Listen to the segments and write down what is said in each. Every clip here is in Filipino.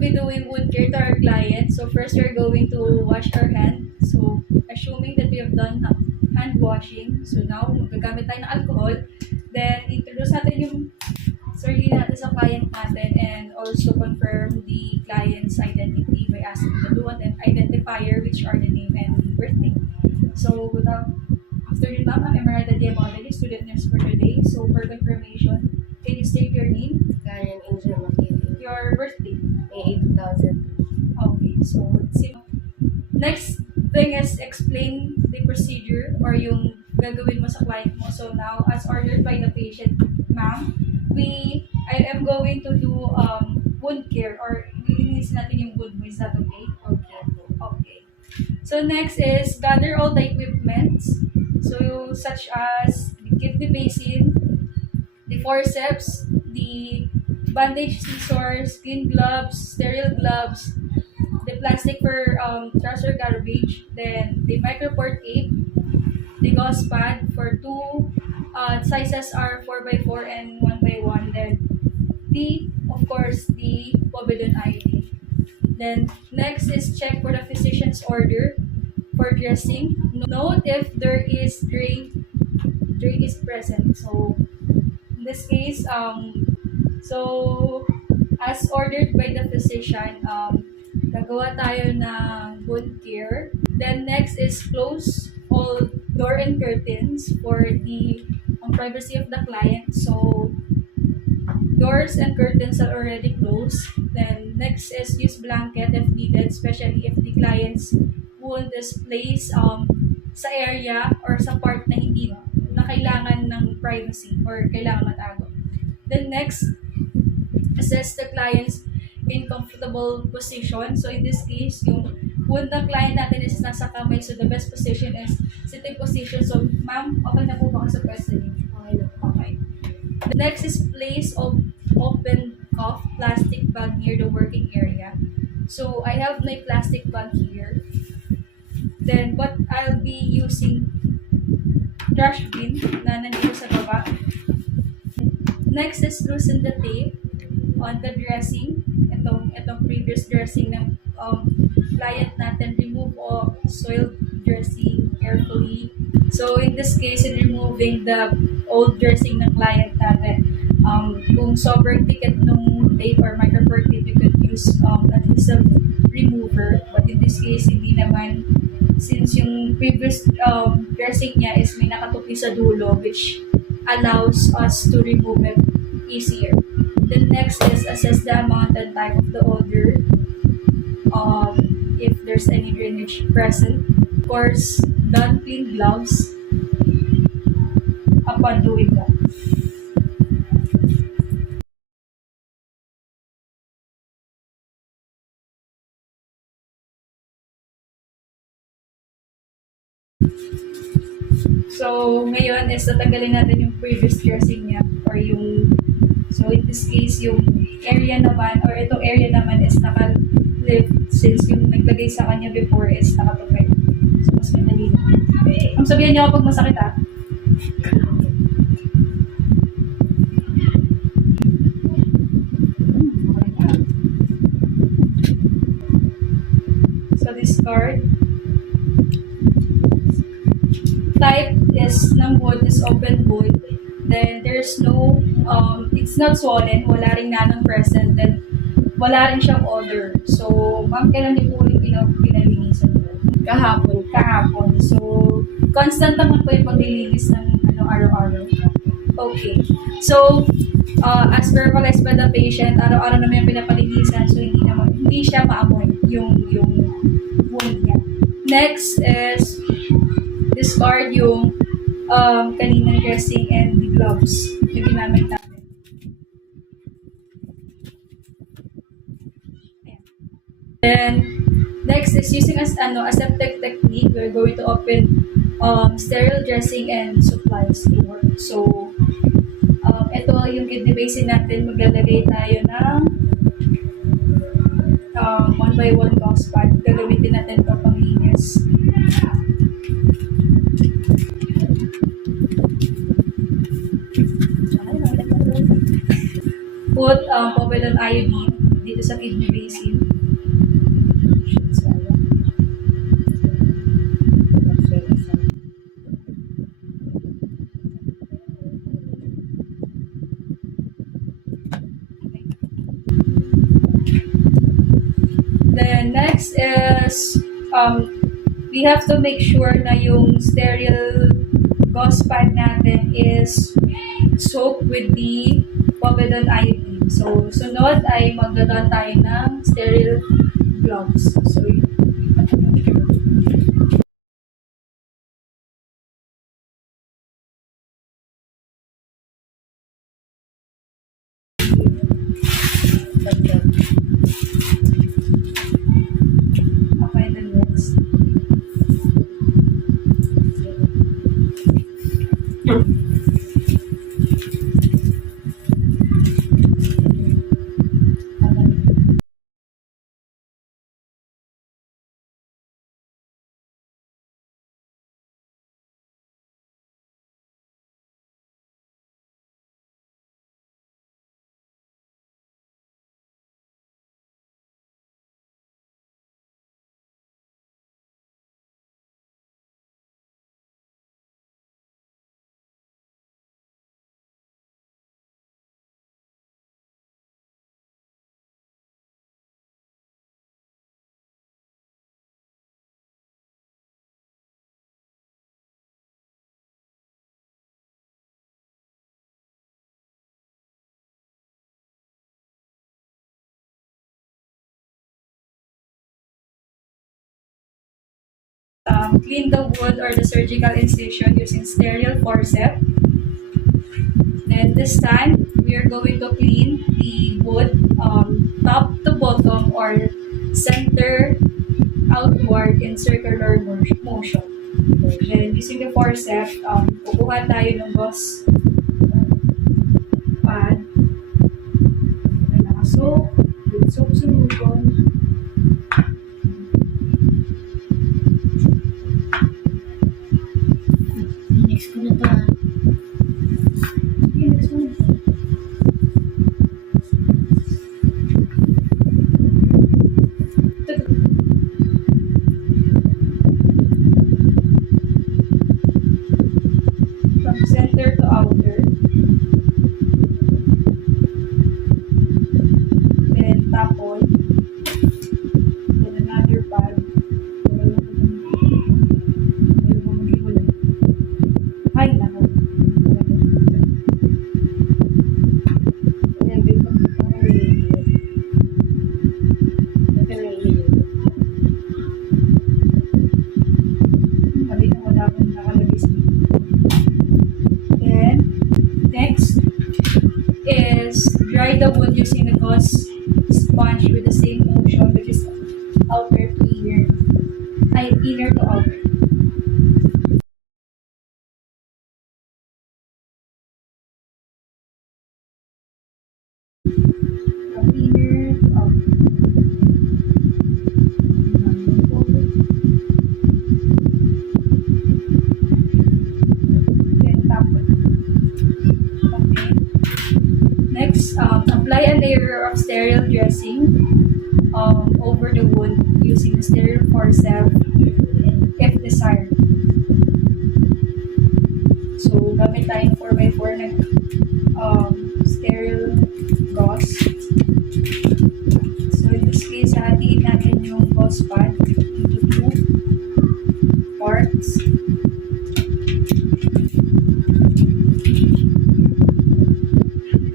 Be doing wound care to our client. So first, we're going to wash our hand. So assuming that we have done hand washing, so now magagamit tayo ng alcohol. Then introduce natin yung surgery natin sa client natin and also confirm the client's identity by asking the do and identifier, which are the name and birthday. So without after yun, ma'am, I'm Emerita Diamante, student nurse for today. So for confirmation, can you state your name? Karen Angel Makili. Your birthday? May 8,000. Okay, so next thing is explain the procedure or yung gagawin mo sa client mo. So now, as ordered by the patient, ma'am, I am going to do wound care or lilinisin natin yung wound mo. Is that okay? Okay po. Okay. So next is gather all the equipments. So such as the kidney basin, the forceps, the bandage scissors, clean gloves, sterile gloves, the plastic for trash or garbage, then the micropore tape, the gauze pad for two sizes are 4x4 and 1x1, then of course, the Povidone IV. Then next is check for the physician's order for dressing. Note if there is drain is present. So in this case, so as ordered by the physician, gagawa tayo ng wound care. Then next is close all door and curtains for the privacy of the client. So doors and curtains are already closed. Then next is use blanket if needed, especially if the client's wound is placed sa area or sa part na hindi na kailangan ng privacy or kailangan matago. Then next, assess the client's in comfortable position. So in this case, yung wound ng client natin is nasa kamay, so the best position is sitting position. So ma'am, okay na po ba sa question? Okay na po. Okay. The next is place of open cuff plastic bag near the working area. So I have my plastic bag here. Then what I'll be using trash bin na nandito sa baba. Next is loosen the tape on the dressing. Itong previous dressing ng client natin. Remove all soiled dressing carefully. So in this case, in removing the old dressing ng client natin, kung sobrang ticket ng tape or micropore tape, you could use adhesive remover. But in this case, hindi naman, since yung previous dressing niya is may nakatupi sa dulo, which allows us to remove it easier. The next is assess the amount and type of the odor, if there's any drainage present. Of course, don clean gloves upon doing that. So, ngayon is tatanggalin natin yung previous dressing niya or yung, so in this case, yung area naman or itong area naman is naka-lift since yung naglagay sa kanya before is nakatupay. So, mas madali na. Ang sabihan niyo ako pag masakit ah. So, this card. Type is ng wound is open wound. Then there's no, it's not swollen, wala ring nanong present, then wala rin siyang odor. So, ma'am, kailan niyo po yung pinalinisan ko? Kahapon. So, constant naman po yung paglilinis ng araw-araw. Okay. So, as verbalized by the patient, araw-araw naman yung pinapalinisan, so hindi siya maamoy yung wound niya. Next is discard yung kaninang dressing and the gloves na ginamit natin. Then, next is using aseptic technique. We're going to open sterile dressing and supplies to work. So, ito yung kidney basin natin. Maglalagay tayo ng 1x1 gauze pad. Gagamitin natin ito pang linis. Put Povidone iodine, dito sa kidney basin. Then next is we have to make sure na yung sterile gauze pad natin is soaked with the povidone iodine. So, sunod ay magdadaan tayo ng sterile gloves. So, okay, the next. Clean the wound or the surgical incision using sterile forceps. Then this time, we are going to clean the wound top to bottom or center outward in circular motion. Then using the forceps, kukuha tayo ng gauze pad na nakasoak with soap solution. Next ko na to ah. Okay, next one. From center to outer. Then tapon. Then another pad. Ay, nako. Mali na wala akong nakalagay sa Then, next is dry the wound using a gauze sponge with the same motion, which is outer to inner. Ay, inner to outer. From inner to outer. Then tapon. Okay. Next, apply a layer of sterile dressing over the wound using a sterile forceps if desired. So, gamit tayo ng 4x4 na sterile gauze. So, in this case, hatiin natin yung gauze pad into two parts.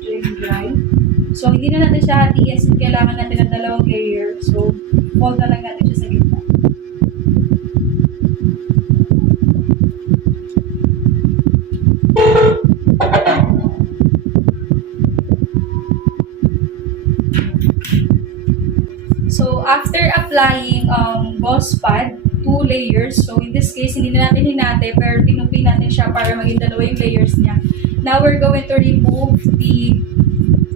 Ito yung dry. So, hindi na natin siya hatiin kasi kailangan natin ng dalawang layer. So, fold na lang natin siya sa gitna. So, after applying gauze pad, 2 layers. So, in this case, hindi na natin hinati, pero tinupi natin siya para maging dalawa yung layers niya. Now, we're going to remove the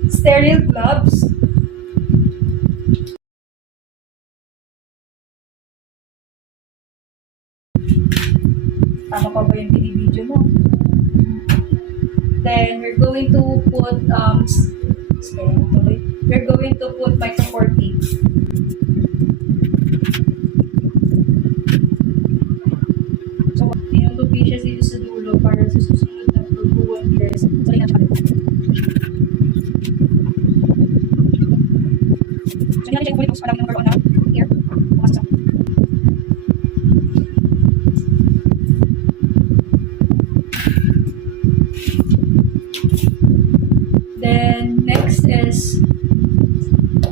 sterile gloves. Tama pa ba yung binibidyo mo? Then, we're going to put, we're going to put microportate. So, tinutupi siya dito sa dulo para sa susunod na pag-wound dress. So, yan siya. So, yan siya yung ulit parang number on na here. Pumasok. Then, next is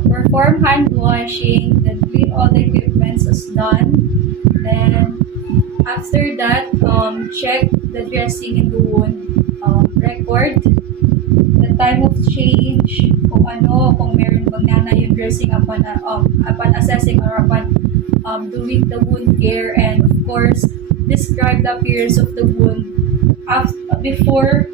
perform hand washing, then clean all the equipments as done. Then, after that, check the dressing in the wound, record the time of change, kung ano, kung meron bang nana yung dressing upon assessing or upon doing the wound care, and of course, describe the appearance of the wound before